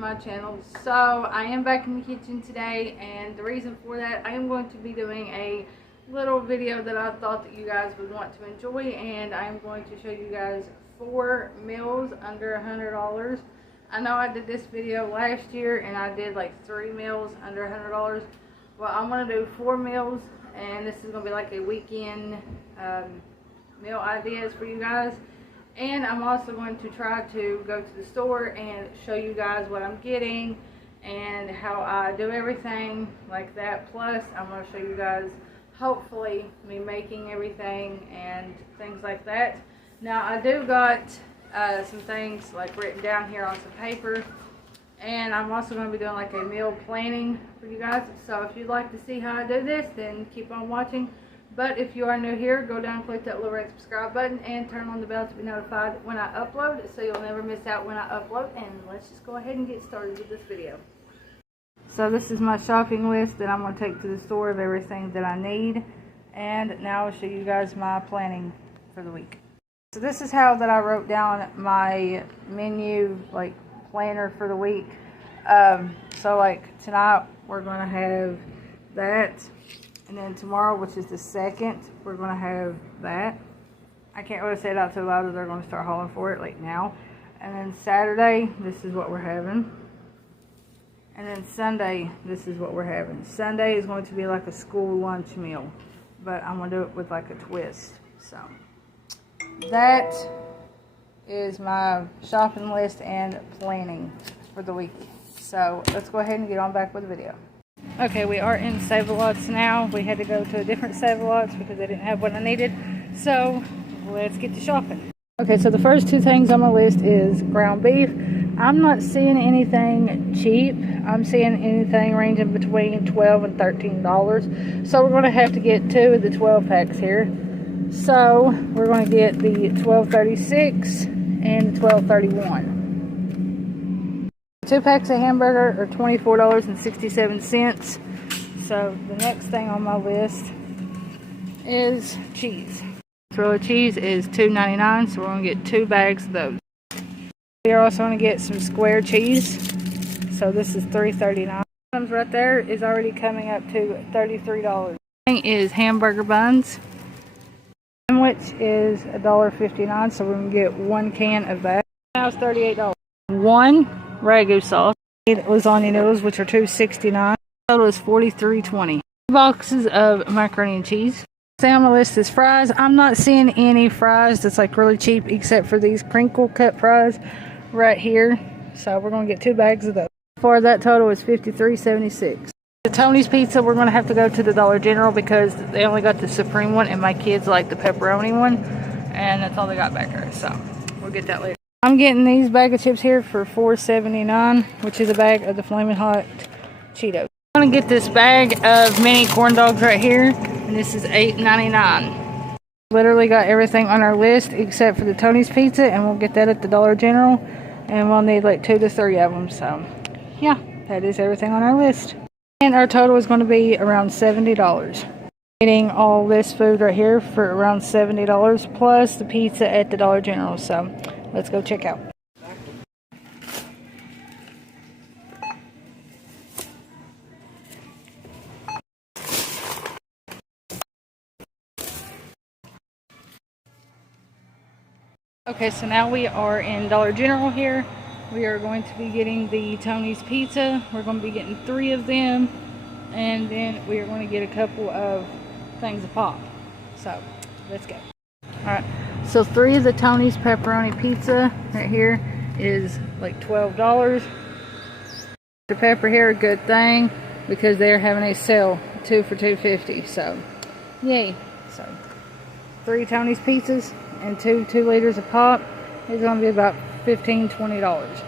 to my channel. So I am back in the kitchen today, and the reason for that, I am going to be doing a little video that I thought that you guys would want to enjoy, and I am going to show you guys 4 meals under $100. I know I did this video last year and I did like 3 meals under $100. Well, I'm going to do 4 meals, and this is going to be like a weekend meal ideas for you guys. And I'm also going to try to go to the store and show you guys what I'm getting and how I do everything like that. Plus, I'm going to show you guys, hopefully, me making everything and things like that. Now, I do got some things like written down here on some paper. And I'm also going to be doing like a meal planning for you guys. So if you'd like to see how I do this, then keep on watching. But if you are new here, go down and click that little red subscribe button and turn on the bell to be notified when I upload, so you'll never miss out when I upload. And let's just go ahead and get started with this video. So this is my shopping list that I'm going to take to the store of everything that I need. And now I'll show you guys my planning for the week. So this is how that I wrote down my menu, like planner for the week. So like tonight we're going to have that. And then tomorrow, which is the 2nd, we're going to have that. I can't really say it out too loud, or they're going to start hauling for it like now. And then Saturday, this is what we're having. And then Sunday, this is what we're having. Sunday is going to be like a school lunch meal, but I'm going to do it with like a twist. So that is my shopping list and planning for the week. So let's go ahead and get on back with the video. Okay, we are in Save-A-Lots now. We had to go to a different Save-A-Lots because they didn't have what I needed. So let's get to shopping. Okay, so the first 2 things on my list is ground beef. I'm not seeing anything cheap. I'm seeing anything ranging between $12 and $13. So we're going to have to get 2 of the 12 packs here. So we're going to get the 1236 and the 1231. 2 packs of hamburger are $24.67. So the next thing on my list is cheese. Mozzarella cheese is $2.99, so we're going to get 2 bags of those. We are also going to get some square cheese. So this is $3.39. Right there is already coming up to $33. Thing is hamburger buns. Sandwich is $1.59, so we're going to get 1 can of that. Now it's $38. 1 ragu sauce, 8 lasagna noodles, which are $2.69. Total is $43.20. 2 boxes of macaroni and cheese. Next on my list is fries. I'm not seeing any fries that's like really cheap, except for these crinkle cut fries right here. So we're going to get 2 bags of those. For that total is $53.76. The Tony's pizza, we're going to have to go to the Dollar General because they only got the supreme one, and my kids like the pepperoni one, and that's all they got back there. So we'll get that later. I'm getting these bag of chips here for $4.79, which is a bag of the Flamin' Hot Cheetos. I'm going to get this bag of mini corn dogs right here, and this is $8.99. Literally got everything on our list except for the Tony's Pizza, and we'll get that at the Dollar General, and we'll need like 2 to 3 of them. So yeah, that is everything on our list. And our total is going to be around $70. Getting all this food right here for around $70 plus the pizza at the Dollar General. So let's go check out. Okay, so now we are in Dollar General here. We are going to be getting the Tony's Pizza. We're going to be getting 3 of them. And then we are going to get a couple of things of pop. So let's go. Alright, so 3 of the Tony's pepperoni pizza right here is like $12. The pepper here, a good thing, because they're having a sale, 2 for $2.50. So yay. So 3 Tony's pizzas and 2 liters of pop is going to be about $15-20.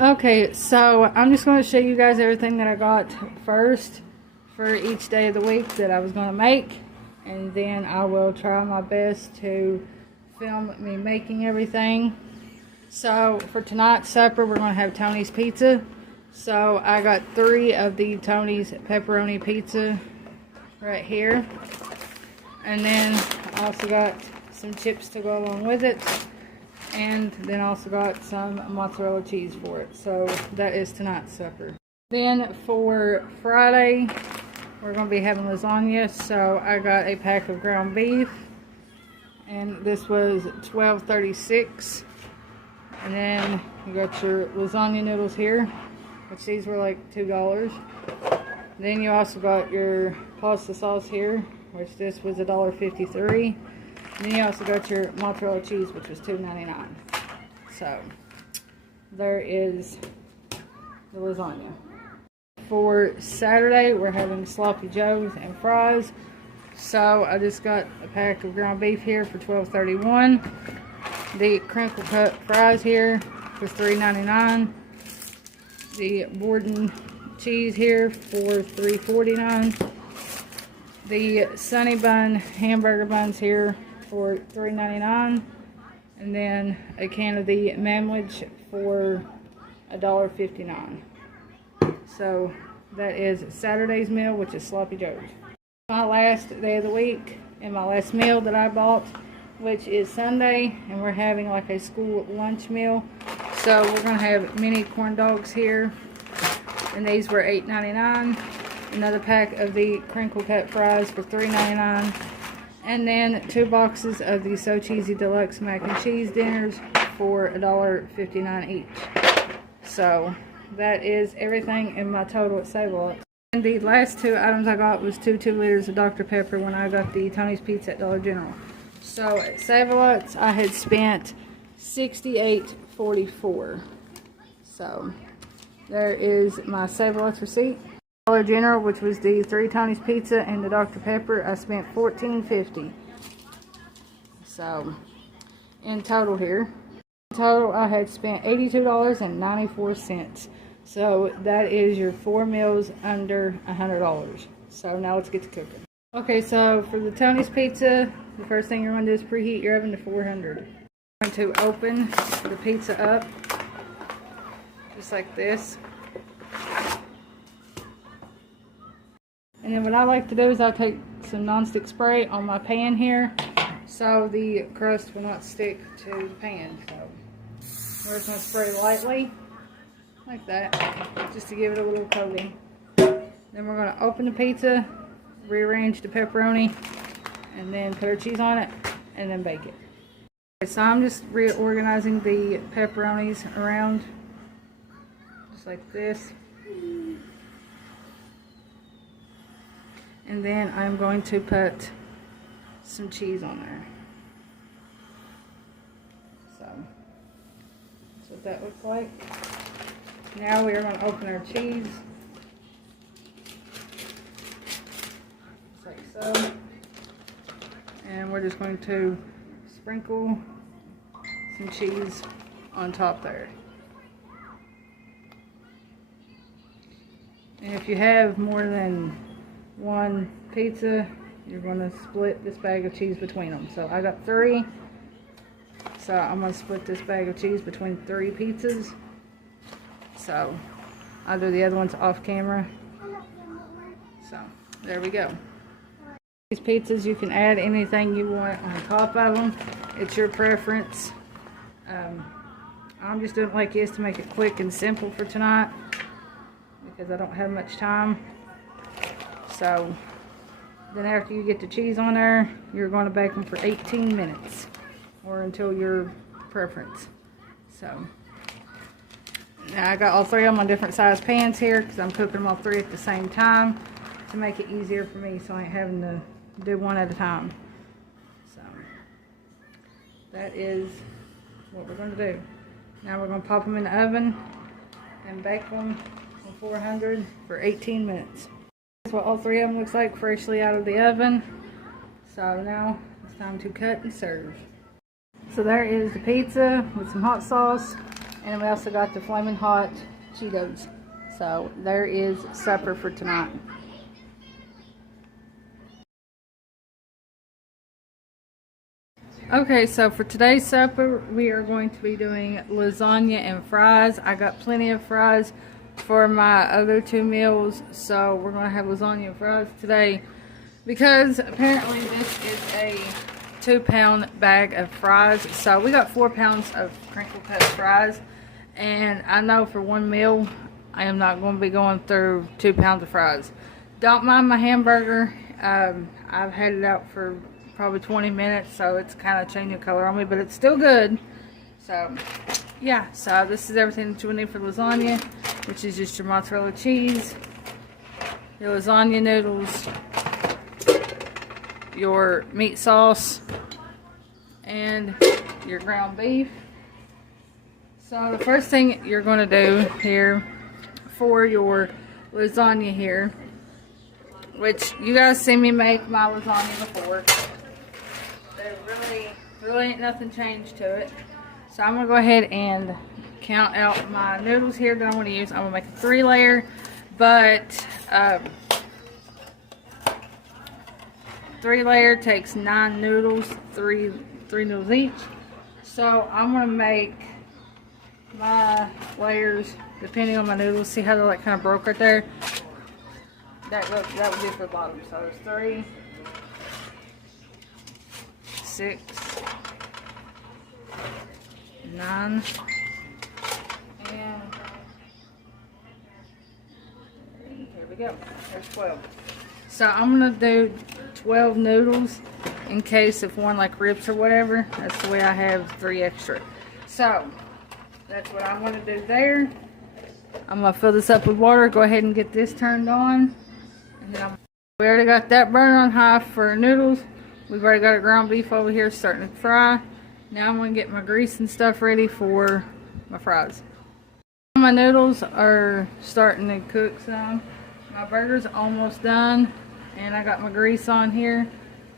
Okay, so I'm just going to show you guys everything that I got first for each day of the week that I was going to make, and then I will try my best to film me making everything. So for tonight's supper, we're going to have Tony's Pizza. So I got 3 of the Tony's pepperoni pizza right here, and then I also got some chips to go along with it. And then also got some mozzarella cheese for it. So that is tonight's supper. Then for Friday, we're going to be having lasagna. So I got a pack of ground beef. And this was $12.36. And then you got your lasagna noodles here, which these were like $2. Then you also got your pasta sauce here, which this was $1.53. And then you also got your mozzarella cheese, which was $2.99. So there is the lasagna. For Saturday, we're having sloppy joes and fries. So I just got a pack of ground beef here for $12.31. The crinkle cut fries here was $3.99. The Borden cheese here for $3.49. The Sunny Bun hamburger buns here for $3.99. And then a can of the Manwich for $1.59. So that is Saturday's meal, which is sloppy joes. My last day of the week and my last meal that I bought, which is Sunday, and we're having like a school lunch meal. So we're going to have mini corn dogs here, and these were $8.99. Another pack of the crinkle cut fries for $3.99. And then 2 boxes of the So Cheesy Deluxe mac and cheese dinners for $1.59 each. So that is everything in my total at CyberLink. And the last 2 items I got was 2 liters of Dr. Pepper when I got the Tony's Pizza at Dollar General. So at CyberLink, I had spent $68.44. So there is my CyberLink receipt. Dollar General, which was the 3 Tony's Pizza and the Dr. Pepper, I spent $14.50. So in total here, I had spent $82.94. So that is your 4 meals under $100. So now let's get to cooking. Okay, so for the Tony's Pizza, the first thing you're going to do is preheat your oven to 400. I'm going to open the pizza up just like this. And then what I like to do is I'll take some nonstick spray on my pan here so the crust will not stick to the pan. So we're just going to spray lightly like that just to give it a little coating. Then we're going to open the pizza, rearrange the pepperoni, and then put our cheese on it and then bake it. Okay, so I'm just reorganizing the pepperonis around just like this. And then I'm going to put some cheese on there. So that's what that looks like. Now we are going to open our cheese. Just like so. And we're just going to sprinkle some cheese on top there. And if you have more than 1 pizza, you're going to split this bag of cheese between them. So I got 3, so I'm going to split this bag of cheese between 3 pizzas. So I'll do the other ones off camera. So there we go. These pizzas, you can add anything you want on top of them. It's your preference. I'm just doing it like this to make it quick and simple for tonight because I don't have much time. So then after you get the cheese on there, you're going to bake them for 18 minutes or until your preference. So now I got all 3 of them on different size pans here because I'm cooking them all 3 at the same time to make it easier for me so I ain't having to do one at a time. So that is what we're going to do. Now we're going to pop them in the oven and bake them on 400 for 18 minutes. That's what all 3 of them looks like freshly out of the oven. So now it's time to cut and serve. So there is the pizza with some hot sauce, and we also got the flaming hot Cheetos. So there is supper for tonight. Okay, so for today's supper, we are going to be doing lasagna and fries. I got plenty of fries for my other 2 meals, so we're going to have lasagna and fries today because apparently this is a 2-pound bag of fries. So we got 4 pounds of crinkle cut fries, and I know for one meal I am not going to be going through 2 pounds of fries. Don't mind my hamburger. I've had it out for probably 20 minutes, so it's kind of changing color on me, but it's still good. So yeah, so this is everything that you will need for lasagna, which is just your mozzarella cheese, your lasagna noodles, your meat sauce, and your ground beef. So the first thing you're going to do here for your lasagna here, which you guys see me make my lasagna before, there really ain't nothing changed to it. So I'm going to go ahead and count out my noodles here that I'm going to use. I'm going to make a 3-layer, but 3-layer takes 9 noodles, three noodles each. So I'm going to make my layers depending on my noodles. See how they're like kind of broke right there? That would be for the bottom. So it's 3, 6, 9, and here we go. There's 12. So I'm gonna do 12 noodles in case if one like rips or whatever. That's the way I have 3 extra. So that's what I'm gonna do there. I'm gonna fill this up with water. Go ahead and get this turned on. And then we already got that burner on high for noodles. We've already got a ground beef over here starting to fry. Now I'm going to get my grease and stuff ready for my fries. My noodles are starting to cook some. My burger's almost done. And I got my grease on here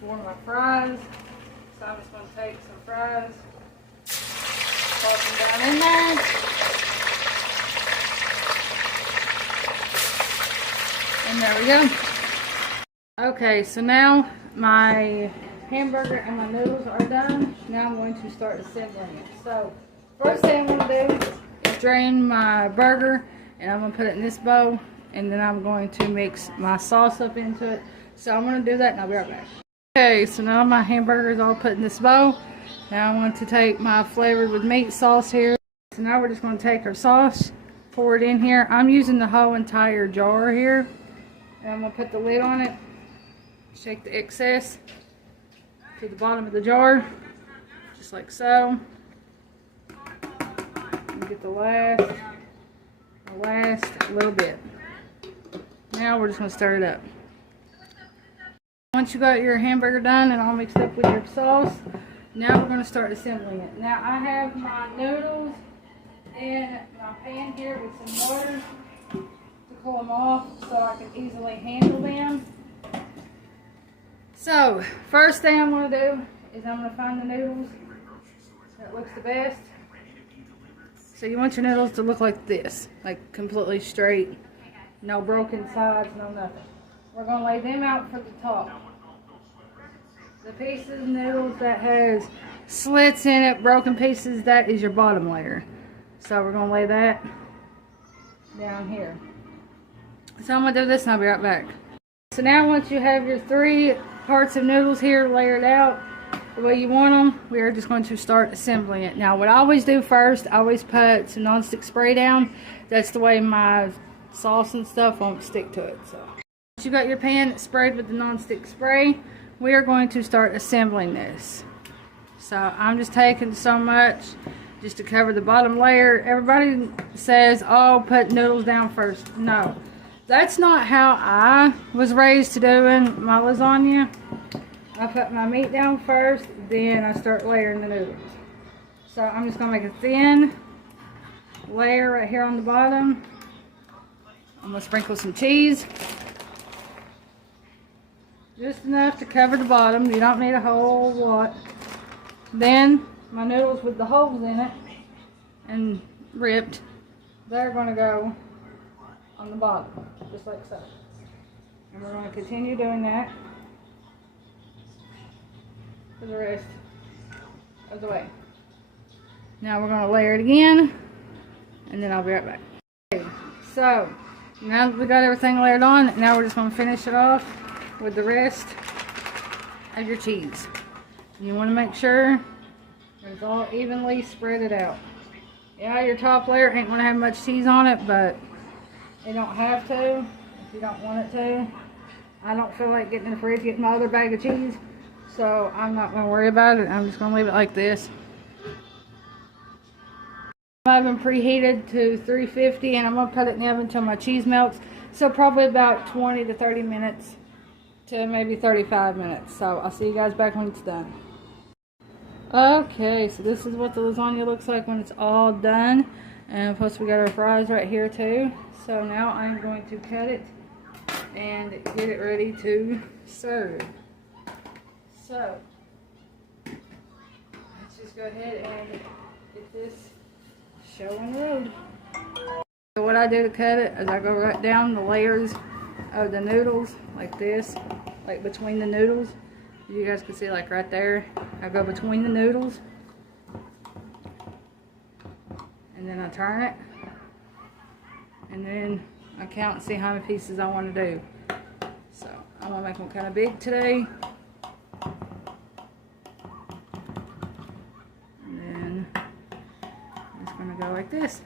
for my fries. So I'm just going to take some fries, pop them down in there. And there we go. Okay, so now my hamburger and my noodles are done. Now I'm going to start assembling it. So first thing I'm going to do is drain my burger, and I'm going to put it in this bowl, and then I'm going to mix my sauce up into it. So I'm going to do that and I'll be right back. Okay, so now my hamburger is all put in this bowl. Now I'm going to take my flavored with meat sauce here. So now we're just going to take our sauce, pour it in here. I'm using the whole entire jar here. And I'm going to put the lid on it, shake the excess to the bottom of the jar, just like so. And get the last little bit. Now we're just going to stir it up. Once you got your hamburger done and all mixed up with your sauce, now we're going to start assembling it. Now I have my noodles in my pan here with some water to cool them off so I can easily handle them. So, first thing I'm going to do is I'm going to find the noodles that looks the best. So you want your noodles to look like this, like completely straight, no broken sides, no nothing. We're going to lay them out for the top. The pieces of noodles that has slits in it, broken pieces, that is your bottom layer. So we're going to lay that down here. So I'm going to do this and I'll be right back. So now once you have your 3 parts of noodles here layered out the way you want them, we are just going to start assembling it. Now what I always do first, I always put some nonstick spray down. That's the way my sauce and stuff won't stick to it. So once you got your pan sprayed with the nonstick spray, we are going to start assembling this. So I'm just taking so much just to cover the bottom layer. Everybody says, oh, put noodles down first. No. That's not how I was raised to doing my lasagna. I put my meat down first, then I start layering the noodles. So I'm just going to make a thin layer right here on the bottom. I'm going to sprinkle some cheese. Just enough to cover the bottom. You don't need a whole lot. Then my noodles with the holes in it and ripped, they're going to go on the bottom, just like so. And we're going to continue doing that for the rest of the way. Now we're going to layer it again, and then I'll be right back. Okay, so now that we got everything layered on, now we're just going to finish it off with the rest of your cheese. You want to make sure it's all evenly spread it out. Yeah, your top layer ain't going to have much cheese on it, but you don't have to if you don't want it to. I don't feel like getting in the fridge, getting my other bag of cheese, so I'm not going to worry about it. I'm just going to leave it like this. I have them preheated to 350, and I'm going to put it in the oven until my cheese melts. So probably about 20 to 30 minutes to maybe 35 minutes. So I'll see you guys back when it's done. Okay, so this is what the lasagna looks like when it's all done. And plus we got our fries right here too. So now I'm going to cut it and get it ready to serve. So let's just go ahead and get this show on the road. So what I do to cut it is I go right down the layers of the noodles like this, like between the noodles. You guys can see like right there. I go between the noodles and then I turn it and then I count and see how many pieces I want to do. So I'm gonna make them kind of big today. And then I'm just gonna go like this.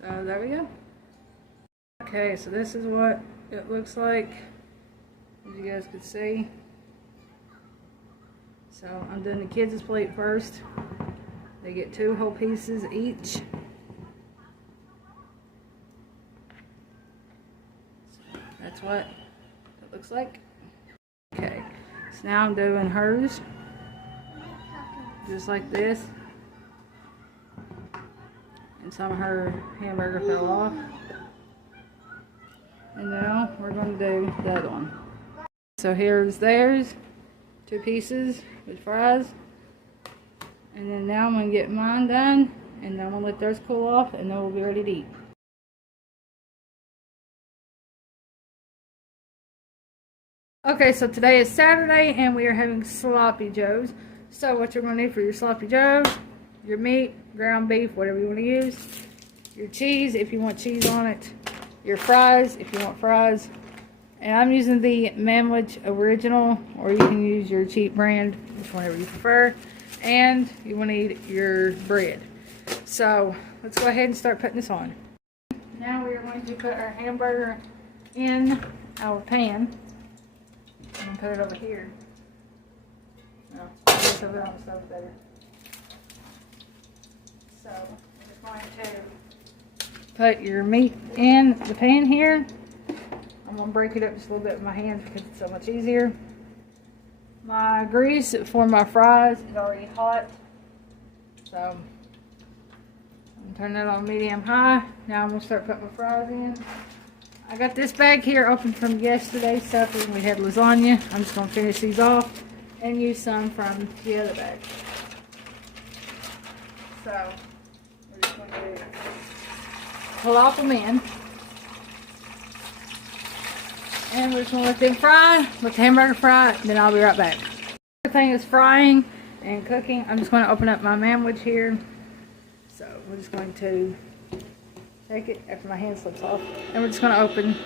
So there we go. Okay, so this is what it looks like, as you guys can see. So I'm doing the kids' plate first. They get 2 whole pieces each. So that's what it looks like. Okay, so now I'm doing hers, just like this. And some of her hamburger fell off. And now we're going to do the other one. So here's theirs, 2 pieces with fries. And then now I'm going to get mine done, and then I'm going to let theirs cool off, and then we'll be ready to eat. Okay, so today is Saturday, and we are having sloppy joes. So what you're going to need for your sloppy joes: your meat, ground beef, whatever you want to use, your cheese if you want cheese on it, your fries if you want fries, and I'm using the Mamlich Original, or you can use your cheap brand, whatever you prefer, and you will need your bread. So let's go ahead and start putting this on. Now we are going to put our hamburger in our pan and put it over here. No, it's over on the stove there. So I'm just going to put your meat in the pan here. I'm going to break it up just a little bit with my hands because it's so much easier. My grease for my fries is already hot. So I'm going to turn that on medium high. Now I'm going to start putting my fries in. I got this bag here open from yesterday's supper. We had lasagna. I'm just going to finish these off and use some from the other bag. So we're just going to plop them in. And we're just going to let them fry, let the hamburger fry, then I'll be right back. Everything is frying and cooking. I'm just going to open up my Mamlich here. So we're just going to take it after my hand slips off. And we're just going to open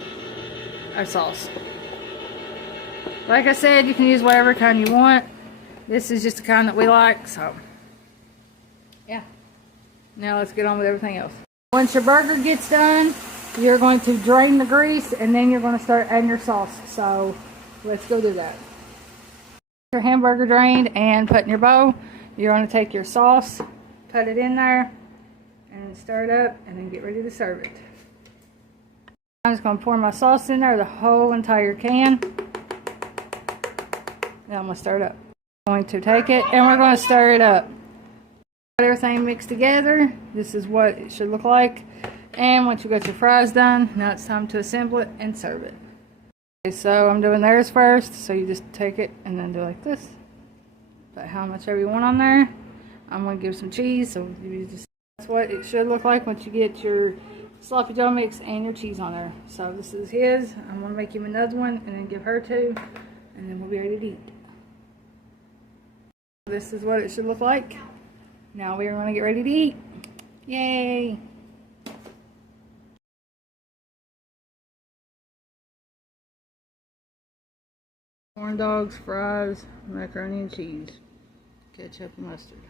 our sauce. Like I said, you can use whatever kind you want. This is just the kind that we like, so yeah. Now let's get on with everything else. Once your burger gets done, you're going to drain the grease, and then you're going to start adding your sauce. So let's go do that. Your hamburger drained and put in your bowl. You're going to take your sauce, put it in there, and stir it up, and then get ready to serve it. I'm just going to pour my sauce in there, the whole entire can. Now I'm going to stir it up. I'm going to take it, and we're going to stir it up. Everything mixed together. This is what it should look like. And once you got your fries done, now it's time to assemble it and serve it. Okay, so I'm doing theirs first. So you just take it and then do like this. Put how much ever you want on there. I'm going to give some cheese. So you just, that's what it should look like once you get your sloppy joe mix and your cheese on there. So this is his. I'm going to make him another one and then give her 2. And then we'll be ready to eat. This is what it should look like. Now we are going to get ready to eat. Yay! Corn dogs, fries, macaroni and cheese, ketchup and mustard.